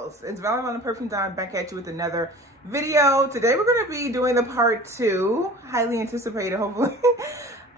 girls, it's Vallivon the Perfume Time back at you with another video. Today we're going to be doing the part 2, highly anticipated,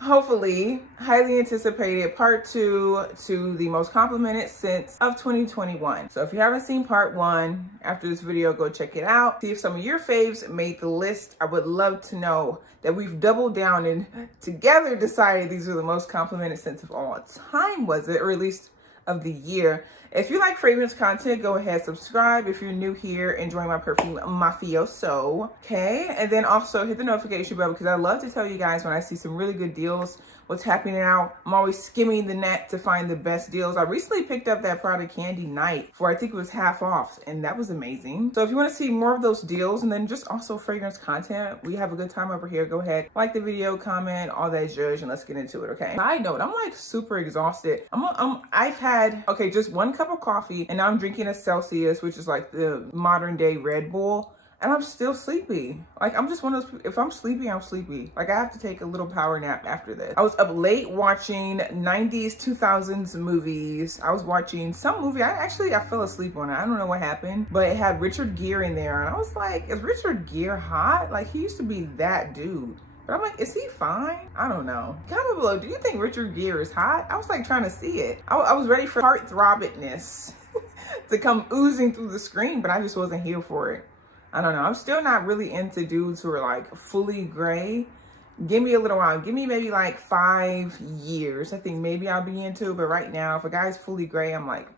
hopefully highly anticipated part 2 to the most complimented scents of 2021. So if you haven't seen part 1 after this video, go check it out. See if some of your faves made the list. I would love to know that we've doubled down and together decided these are the most complimented scents of all time, was it? Or at least of the year. If you like fragrance content, go ahead, subscribe. If you're new here, enjoying my perfume mafioso, okay? And then also hit the notification bell because I love to tell you guys when I see some really good deals, what's happening now. I'm always skimming the net to find the best deals. I recently picked up that product Candy Night for, I think it was half off, and that was amazing. So if you want to see more of those deals and then just also fragrance content, we have a good time over here. Go ahead, like the video, comment, all that judge, and let's get into it, okay? Side note, I'm like super exhausted. I've had, okay, just one cup of coffee, and now I'm drinking a Celsius, which is like the modern day Red Bull. And I'm still sleepy. Like, I'm just one of those people, if I'm sleepy, I'm sleepy. Like, I have to take a little power nap after this. I was up late watching 90s, 2000s movies. I was watching some movie. I fell asleep on it. I don't know what happened, but it had Richard Gere in there. And I was like, is Richard Gere hot? Like, he used to be that dude. But I'm like, is he fine? I don't know. Comment below, do you think Richard Gere is hot? I was like trying to see it. I was ready for heartthrobbedness to come oozing through the screen, but I just wasn't here for it. I don't know. I'm still not really into dudes who are like fully gray. Give me a little while. Give me maybe like 5 years. I think maybe I'll be into it. But right now, if a guy's fully gray, I'm like,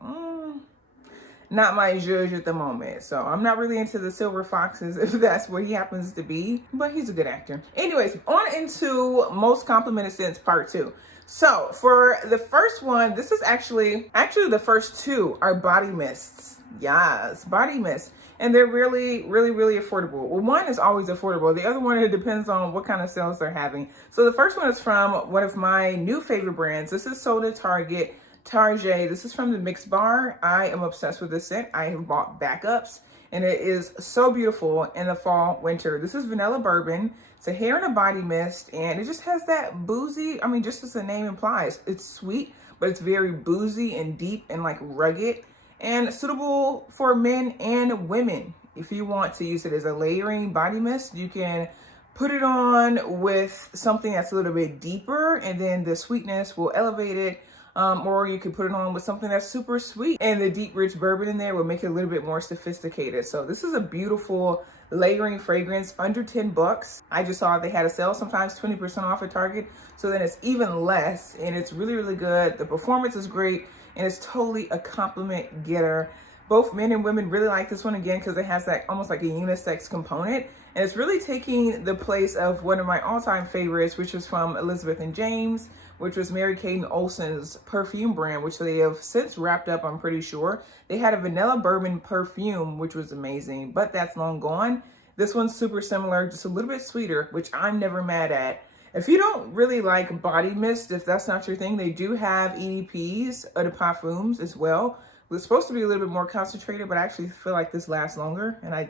not my judge at the moment. So I'm not really into the silver foxes if that's what he happens to be. But he's a good actor. Anyways, on into most complimented scents part 2. So for the first one, this is actually the first 2 are body mists. Yes, body mists. And they're really, really, really affordable. Well, one is always affordable. The other one, it depends on what kind of sales they're having. So the first one is from one of my new favorite brands. This is sold at Target. This is from the Mix Bar. I am obsessed with this scent. I have bought backups and it is so beautiful in the fall, winter. This is vanilla bourbon. It's a hair and a body mist and it just has that boozy, I mean, just as the name implies, it's sweet, but it's very boozy and deep and like rugged. And suitable for men and women. If you want to use it as a layering body mist, you can put it on with something that's a little bit deeper and then the sweetness will elevate it. Or you could put it on with something that's super sweet and the deep, rich bourbon in there will make it a little bit more sophisticated. So this is a beautiful layering fragrance, under 10 bucks. I just saw they had a sale, sometimes 20% off at Target. So then it's even less and it's really, really good. The performance is great. And it's totally a compliment getter. Both men and women really like this one again because it has that almost like a unisex component. And it's really taking the place of one of my all-time favorites, which was from Elizabeth and James, which was Mary-Kate and Olsen's perfume brand, which they have since wrapped up, I'm pretty sure. They had a vanilla bourbon perfume, which was amazing, but that's long gone. This one's super similar, just a little bit sweeter, which I'm never mad at. If you don't really like body mist, if that's not your thing, they do have EDPs, or the Perfumes as well. It's supposed to be a little bit more concentrated, but I actually feel like this lasts longer. And I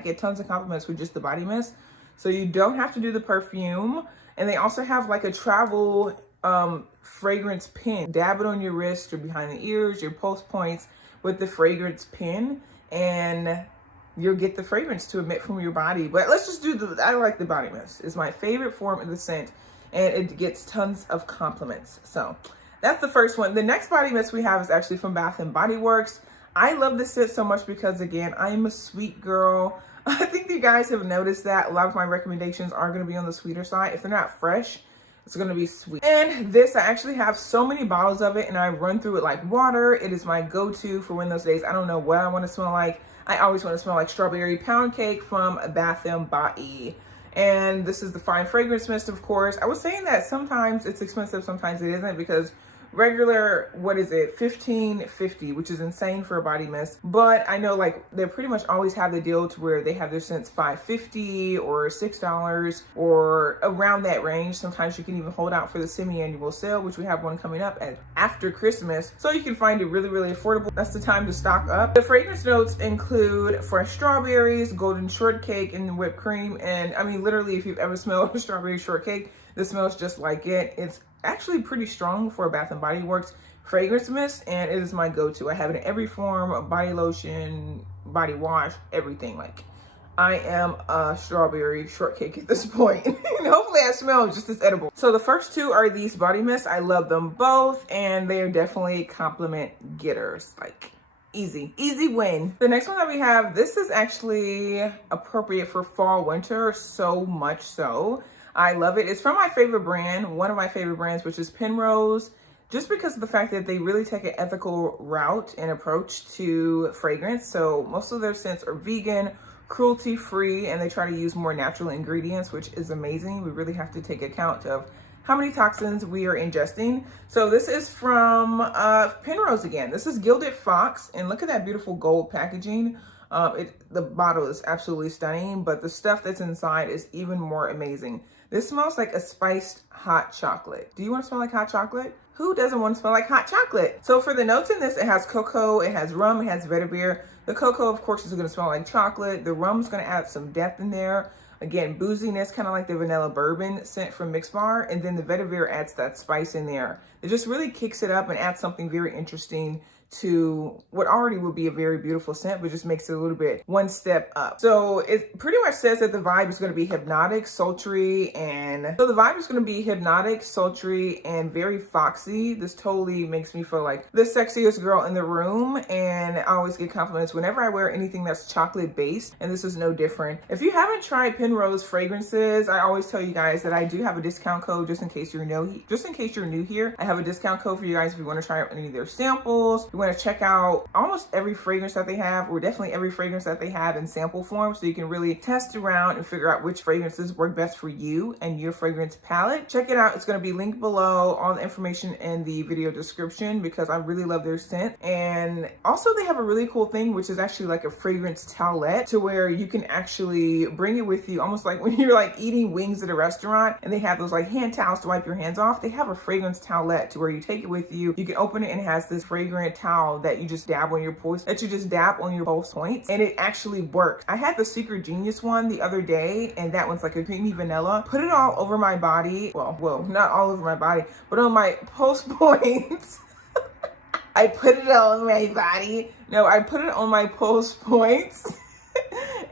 get tons of compliments with just the body mist. So you don't have to do the perfume. And they also have like a travel fragrance pin. Dab it on your wrist or behind the ears, your pulse points with the fragrance pin. And you'll get the fragrance to emit from your body. But let's just do I like the body mist. It's my favorite form of the scent and it gets tons of compliments. So that's the first one. The next body mist we have is actually from Bath and Body Works. I love this scent so much because again, I'm a sweet girl. I think you guys have noticed that a lot of my recommendations are going to be on the sweeter side. If they're not fresh, it's going to be sweet. And this, I actually have so many bottles of it and I run through it like water. It is my go-to for when those days I don't know what I want to smell like. I always want to smell like strawberry pound cake from Bath and Body. And this is the fine fragrance mist, of course. I was saying that sometimes it's expensive, sometimes it isn't, because regular, what is it, $15.50, which is insane for a body mist. But I know like they pretty much always have the deal to where they have their scents $5.50 or $6 or around that range. Sometimes you can even hold out for the semi-annual sale, which we have one coming up after Christmas. So you can find it really, really affordable. That's the time to stock up. The fragrance notes include fresh strawberries, golden shortcake, and whipped cream. And I mean, literally, if you've ever smelled a strawberry shortcake, this smells just like it. It's actually pretty strong for a Bath and Body Works fragrance mist, and it is my go-to. I have it in every form, body lotion, body wash, everything. Like, I am a strawberry shortcake at this point. And hopefully I smell just as edible. So the first two are these body mists. I love them both, and they are definitely compliment getters. Like, easy win. The next one that we have, this is actually appropriate for fall, winter, so much so. I love it. It's from my favorite brand, one of my favorite brands, which is Penrose. Just because of the fact that they really take an ethical route and approach to fragrance. So most of their scents are vegan, cruelty-free, and they try to use more natural ingredients, which is amazing. We really have to take account of how many toxins we are ingesting. So this is from Penrose again. This is Gilded Fox, and look at that beautiful gold packaging. The bottle is absolutely stunning, but the stuff that's inside is even more amazing. This smells like a spiced hot chocolate. Do you want to smell like hot chocolate? Who doesn't want to smell like hot chocolate? So for the notes in this, it has cocoa, it has rum, it has vetiver. The cocoa, of course, is going to smell like chocolate. The rum is going to add some depth in there. Again, booziness, kind of like the vanilla bourbon scent from Mix Bar. And then the vetiver adds that spice in there. It just really kicks it up and adds something very interesting to what already would be a very beautiful scent, but just makes it a little bit one step up. So it pretty much says that the vibe is going to be hypnotic, sultry, and very foxy. This totally makes me feel like the sexiest girl in the room, and I always get compliments whenever I wear anything that's chocolate based, and this is no different. If you haven't tried Penrose fragrances, I always tell you guys that I do have a discount code just in case you're new here. I have a discount code for you guys if you want to try out any of their samples. You want to check out almost every fragrance that they have, or definitely every fragrance that they have in sample form, so you can really test around and figure out which fragrances work best for you and your fragrance palette. Check it out. It's going to be linked below, all the information in the video description, because I really love their scent. And also they have a really cool thing, which is actually like a fragrance towelette, to where you can actually bring it with you, almost like when you're like eating wings at a restaurant and they have those like hand towels to wipe your hands off. They have a fragrance towelette to where you take it with you. You can open it and it has this fragrant towel that you just dab on your pulse, points, and it actually works. I had the Secret Genius one the other day, and that one's like a creamy vanilla. Put it all over my body. Well, not all over my body, but on my pulse points. I put it on my body. No, I put it on my pulse points.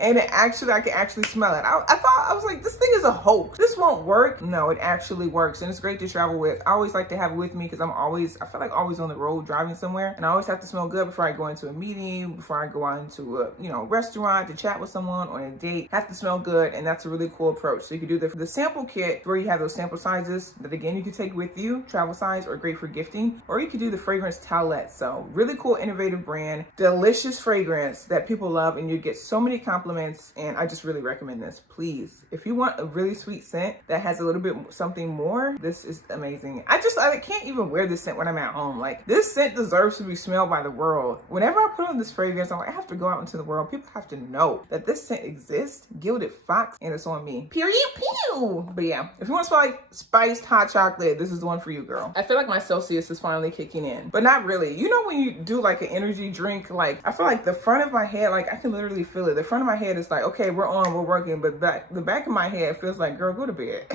And I can actually smell it. I was like, this thing is a hoax. This won't work. No, it actually works. And it's great to travel with. I always like to have it with me because I feel like always on the road driving somewhere. And I always have to smell good before I go into a meeting, before I go out into a restaurant to chat with someone on a date. Have to smell good, and that's a really cool approach. So you can do the sample kit where you have those sample sizes that again you can take with you, travel size, or great for gifting. Or you could do the fragrance towelette. So really cool, innovative brand, delicious fragrance that people love, and you get so many compliments. And I just really recommend this. Please, if you want a really sweet scent that has a little bit something more, this is amazing. I can't even wear this scent when I'm at home. Like, this scent deserves to be smelled by the world. Whenever I put on this fragrance, I'm like, I have to go out into the world. People have to know that this scent exists. Gilded Fox, and it's on me. Period. Pew. But yeah, if you want to smell like spiced hot chocolate, this is the one for you, girl. I feel like my Celsius is finally kicking in, but not really. You know when you do like an energy drink, like I feel like the front of my head, like I can literally feel it. The front of my head is like, okay, we're working, but the back of my head feels like, girl, go to bed.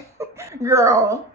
girl,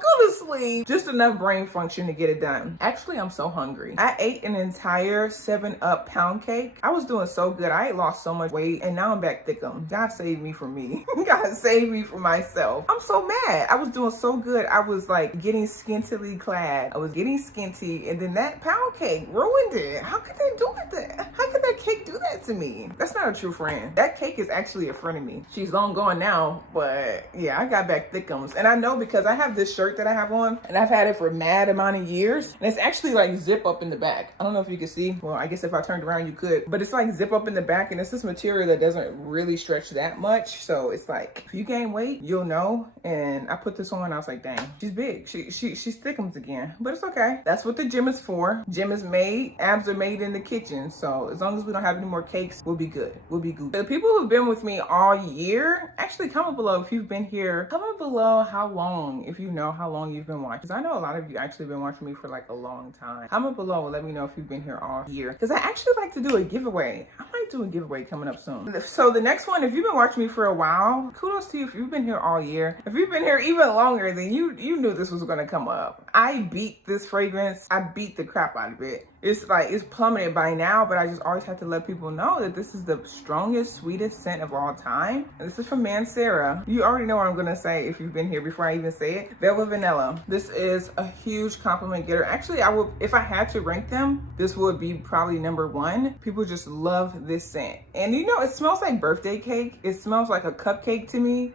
go to sleep. Just enough brain function to get it done. Actually, I'm so hungry. I ate an entire 7-Up pound cake. I was doing so good. I had lost so much weight, and now I'm back thickum. God saved me from me. God saved me from myself. I'm so mad. I was doing so good. I was like getting scantily clad. I was getting skinty, and then that pound cake ruined it. How could they do that? How could that cake do that to me? That's not a true friend. That cake is actually a friend of me. She's long gone now, but yeah, I got back thickums. And I know because I have this shirt that I have on, and I've had it for a mad amount of years, and it's actually like zip up in the back. I don't know if you can see. Well, I guess if I turned around you could, but it's like zip up in the back, and it's this material that doesn't really stretch that much. So it's like, if you gain weight, you'll know. And I put this on, I was like, dang, she's big. She's thickums again, but it's okay. That's what the gym is for. Gym is made, abs are made in the kitchen. So as long as we don't have any more cakes, we'll be good. We'll be good. The people who've been with me all year, actually comment below if you've been here. Comment below below how long, if you know how long you've been watching. Because I know a lot of you actually been watching me for like a long time. Comment below and let me know if you've been here all year. Because I actually like to do a giveaway. I might do a giveaway coming up soon. So the next one, if you've been watching me for a while, kudos to you if you've been here all year. If you've been here even longer, then you knew this was going to come up. I beat this fragrance. I beat the crap out of it. It's like, it's plummeted by now, but I just always have to let people know that this is the strongest, sweetest scent of all time. And this is from Mancera. You already know what I'm gonna say if you've been here before I even say it. Velvet Vanilla. This is a huge compliment getter. Actually, I would, if I had to rank them, this would be probably #1. People just love this scent. And you know, it smells like birthday cake. It smells like a cupcake to me.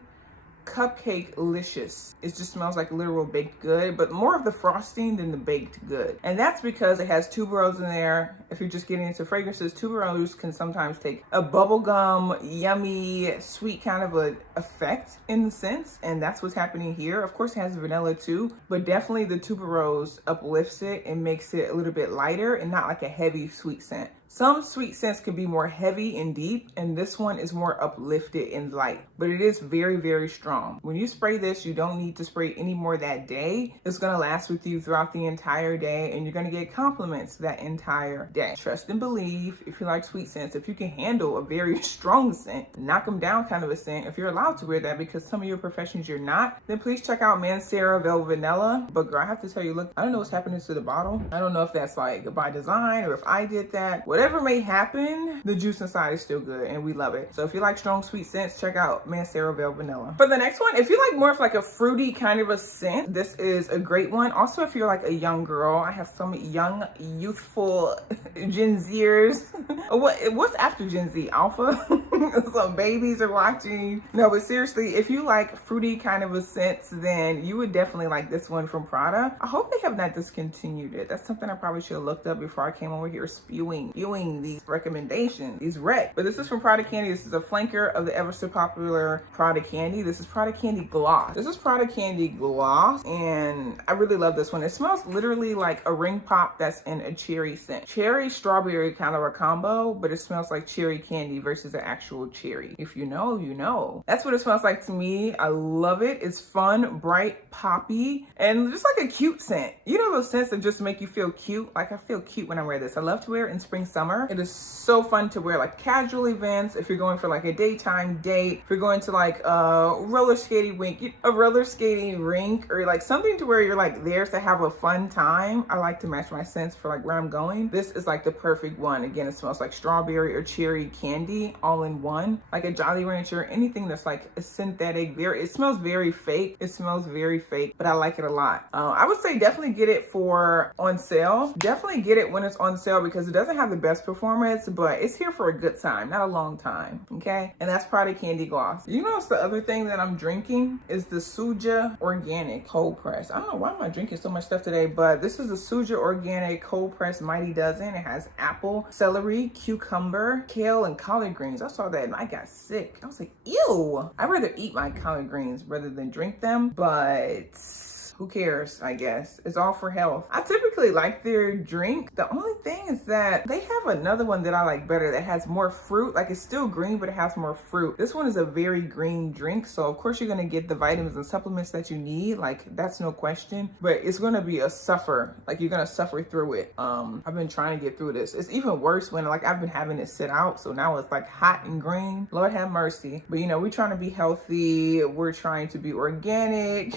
Cupcake-licious. It just smells like literal baked good, but more of the frosting than the baked good. And that's because it has tuberose in there. If you're just getting into fragrances, tuberose can sometimes take a bubblegum, yummy, sweet kind of a effect in the scents, and that's what's happening here. Of course, it has vanilla too, but definitely the tuberose uplifts it and makes it a little bit lighter and not like a heavy sweet scent. Some sweet scents can be more heavy and deep, and this one is more uplifted and light, but it is very, very strong. When you spray this, you don't need to spray any more that day. It's gonna last with you throughout the entire day, and you're gonna get compliments that entire day. Trust and believe, if you like sweet scents, if you can handle a very strong scent, knock them down kind of a scent, if you're allowed to wear that, because some of your professions you're not, then please check out Mancera Velvet Vanilla. But girl, I have to tell you, look, I don't know what's happening to the bottle. I don't know if that's like by design or if I did that. Whatever may happen, the juice inside is still good and we love it. So if you like strong sweet scents, check out Mancera Velvet Vanilla. For the next one, if you like more of like a fruity kind of a scent, this is a great one. Also, if you're like a young girl, I have some young, youthful Gen Zers. What's after Gen Z? Alpha? Some babies are watching. No, but seriously, if you like fruity kind of a scent, then you would definitely like this one from Prada. I hope they have not discontinued it. That's something I probably should have looked up before I came over here spewing these recommendations, these rec. But this is from Prada Candy. This is a flanker of the ever so popular Prada Candy. This is Prada Candy Gloss. This is Prada Candy Gloss, and I really love this one. It smells literally like a ring pop that's in a cherry scent. Cherry strawberry kind of a combo, but it smells like cherry candy versus an actual cherry. If you know, you know. That's what it smells like to me. I love it. It's fun, bright, poppy, and just like a cute scent. You know those scents that just make you feel cute? Like I feel cute when I wear this. I love to wear it in spring, summer. It is so fun to wear like casual events. If you're going for like a daytime date, if you're going to like a roller skating rink, or like something to where you're like there to have a fun time. I like to match my scents for like where I'm going. This is like the perfect one. Again, it smells like strawberry or cherry candy all in one. Like a Jolly Rancher, anything that's like a synthetic, it smells very fake. It smells very fake, but I like it a lot. I would say definitely get it for on sale. Definitely get it when it's on sale because it doesn't have the best performance, but it's here for a good time, not a long time. Okay, and that's Prada Candy Gloss. You know, it's the other thing that I'm drinking is the Suja Organic Cold Press. I don't know why am I drinking so much stuff today, but this is the Suja Organic Cold Press Mighty Dozen. It has apple, celery, cucumber, kale, and collard greens. I saw that and I got sick. I was like, ew. I'd rather eat my collard greens rather than drink them, but who cares, I guess. It's all for health. I typically like their drink. The only thing is that they have another one that I like better that has more fruit. Like it's still green, but it has more fruit. This one is a very green drink. So of course you're gonna get the vitamins and supplements that you need. Like that's no question, but it's gonna be a suffer. Like you're gonna suffer through it. I've been trying to get through this. It's even worse when like I've been having it sit out. So now it's like hot and green. Lord have mercy. But you know, we're trying to be healthy. We're trying to be organic.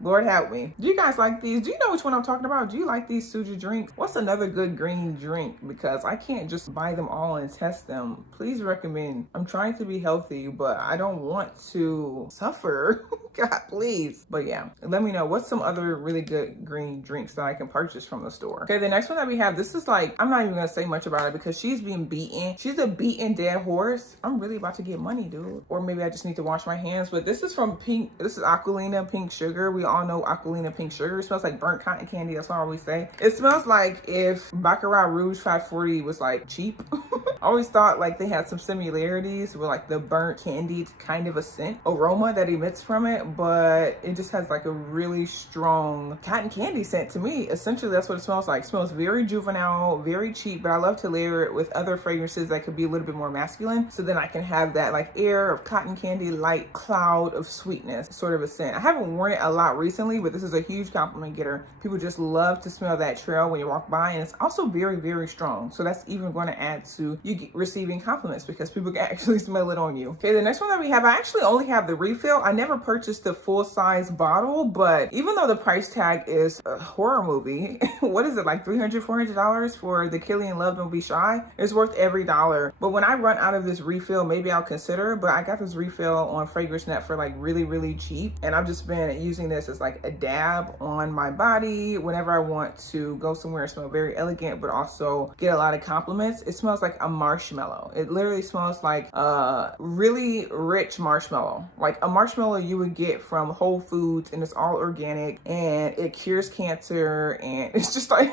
Lord help me. Do you guys like these? Do you know which one I'm talking about? Do you like these Suja drinks? What's another good green drink? Because I can't just buy them all and test them. Please recommend. I'm trying to be healthy, but I don't want to suffer. God, please. But yeah, let me know what's some other really good green drinks that I can purchase from the store. Okay, the next one that we have, this is like, I'm not even gonna say much about it because she's being beaten. She's a beaten dead horse. I'm really about to get money, dude. Or maybe I just need to wash my hands. But this is from Pink. This is Aquilina Pink Sugar. We all know Aquilina Pink Sugar. It smells like burnt cotton candy. That's what I always say. It smells like if Baccarat Rouge 540 was like cheap. I always thought like they had some similarities with like the burnt candied kind of a scent aroma that emits from it, but it just has like a really strong cotton candy scent to me. Essentially, that's what it smells like. It smells very juvenile, very cheap, but I love to layer it with other fragrances that could be a little bit more masculine, so then I can have that like air of cotton candy, light cloud of sweetness sort of a scent. I haven't worn it a lot recently, but this is a huge compliment getter. People just love to smell that trail when you walk by, and it's also very, very strong. So that's even going to add to you receiving compliments because people can actually smell it on you. Okay, the next one that we have, I actually only have the refill. I never purchased the full size bottle, but even though the price tag is a horror movie, what is it, like $300, $400 for the Killian Love Don't Be Shy? It's worth every dollar. But when I run out of this refill, maybe I'll consider, but I got this refill on FragranceNet for like really, really cheap. And I've just been using this as like a dab on my body whenever I want to go somewhere and smell very elegant, but also get a lot of compliments. It smells like a marshmallow. It literally smells like a really rich marshmallow, like a marshmallow you would get from Whole Foods, and it's all organic and it cures cancer, and it's just like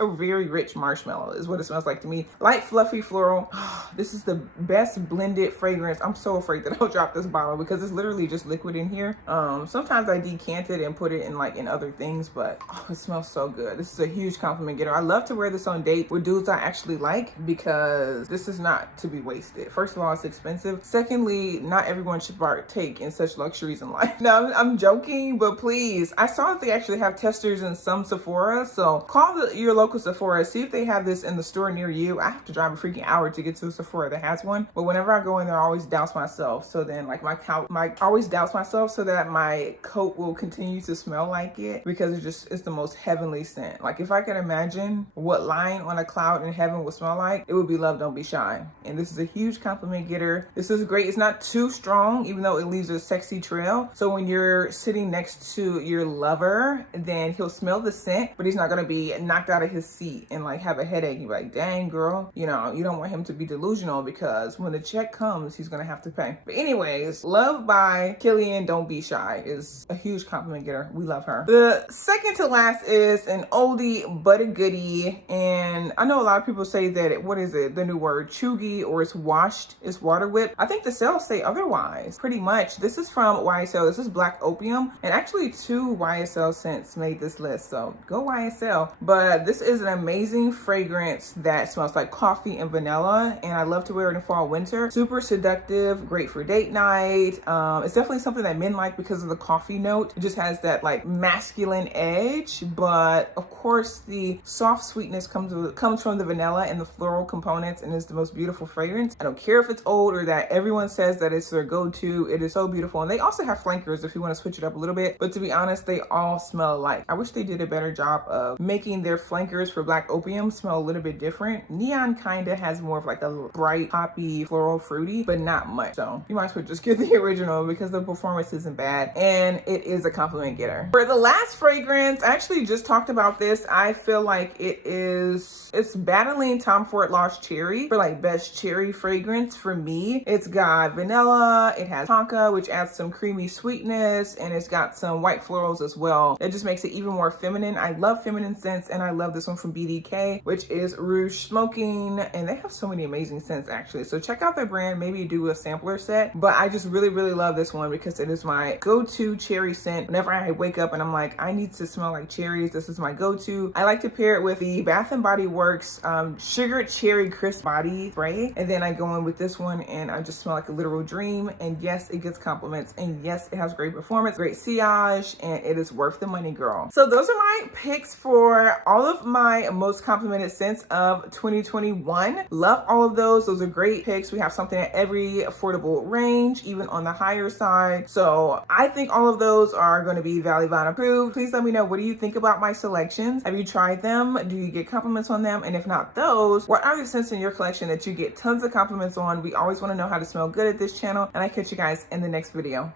a very rich marshmallow is what it smells like to me. Light, fluffy, floral. This is the best blended fragrance. I'm so afraid that I'll drop this bottle because it's literally just liquid in here. Sometimes I decant it and put it in like in other things, but it smells so good. This is a huge compliment getter. I love to wear this on dates with dudes I actually like because this is not to be wasted. First of all, it's expensive. Secondly, not everyone should partake in such luxuries in life. No, I'm joking, but please, I saw that they actually have testers in some Sephora, so call your local Sephora, see if they have this in the store near you. I have to drive a freaking hour to get to a Sephora that has one, but whenever I go in there, I always douse myself. So then like I always douse myself so that my coat will continue to smell like it, because it's the most heavenly scent. Like if I could imagine what lying on a cloud in heaven would smell like, it would be Love Don't Be Shy. And this is a huge compliment getter. This is great. It's not too strong, even though it leaves a sexy trail. So when you're sitting next to your lover, then he'll smell the scent, but he's not gonna be knocked out of his seat and like have a headache. You're like, dang girl, you know, you don't want him to be delusional because when the check comes, he's gonna have to pay. But anyways, Love by Killian Don't Be Shy is a huge compliment getter. We love her. The second to last is an oldie but a goodie, and I know a lot of people say that what is it, the new word, chuggy, or it's washed, it's water whipped. I think the sales say otherwise. Pretty much. This is from YSL. This is Black Opium, and actually 2 YSL scents made this list, so go YSL. But this is an amazing fragrance that smells like coffee and vanilla, and I love to wear it in fall, winter. Super seductive, great for date night. It's definitely something that men like because of the coffee note. It just has that like masculine edge, but of course the soft sweetness comes from the vanilla and the floral components, and it's the most beautiful fragrance. I don't care if it's old or that everyone says that it's their go-to. It is so beautiful. And they also have flankers if you want to switch it up a little bit, but to be honest, they all smell alike. I wish they did a better job of making their flankers for Black Opium smell a little bit different. Neon kind of has more of like a bright poppy floral fruity, but not much. So you might as well just get the original because the performance isn't bad and it is a compliment getter. For the last fragrance, I actually just talked about this. I feel like it's battling Tom Ford Lost Cherry for like best cherry fragrance for me. It's got vanilla, it has tonka, which adds some creamy sweetness, and it's got some white florals as well. It just makes it even more feminine. I love feminine scents, and I love this one from BDK, which is Rouge Smoking, and they have so many amazing scents actually. So check out their brand, maybe do a sampler set, but I just really, really love this one because it is my go-to cherry scent. Whenever I wake up and I'm like, I need to smell like cherries, this is my go-to. I like to pair it with the Bath & Body Works Sugar Cherry Crisp Body Spray, and then I go in with this one and I just smell like a literal dream. And yes, it gets compliments, and yes, it has great performance, great sillage, and it is worth the money, girl. So those are my picks for all of my most complimented scents of 2021. Love all of those. Those are great picks. We have something at every affordable range, even on the higher side. So I think all of those are going to be Vallivon approved. Please let me know, what do you think about my selections? Have you tried them? Do you get compliments on them? And if not those, what are the scents in your collection that you get tons of compliments on? We always want to know how to smell good at this channel, and I catch you guys in the next video.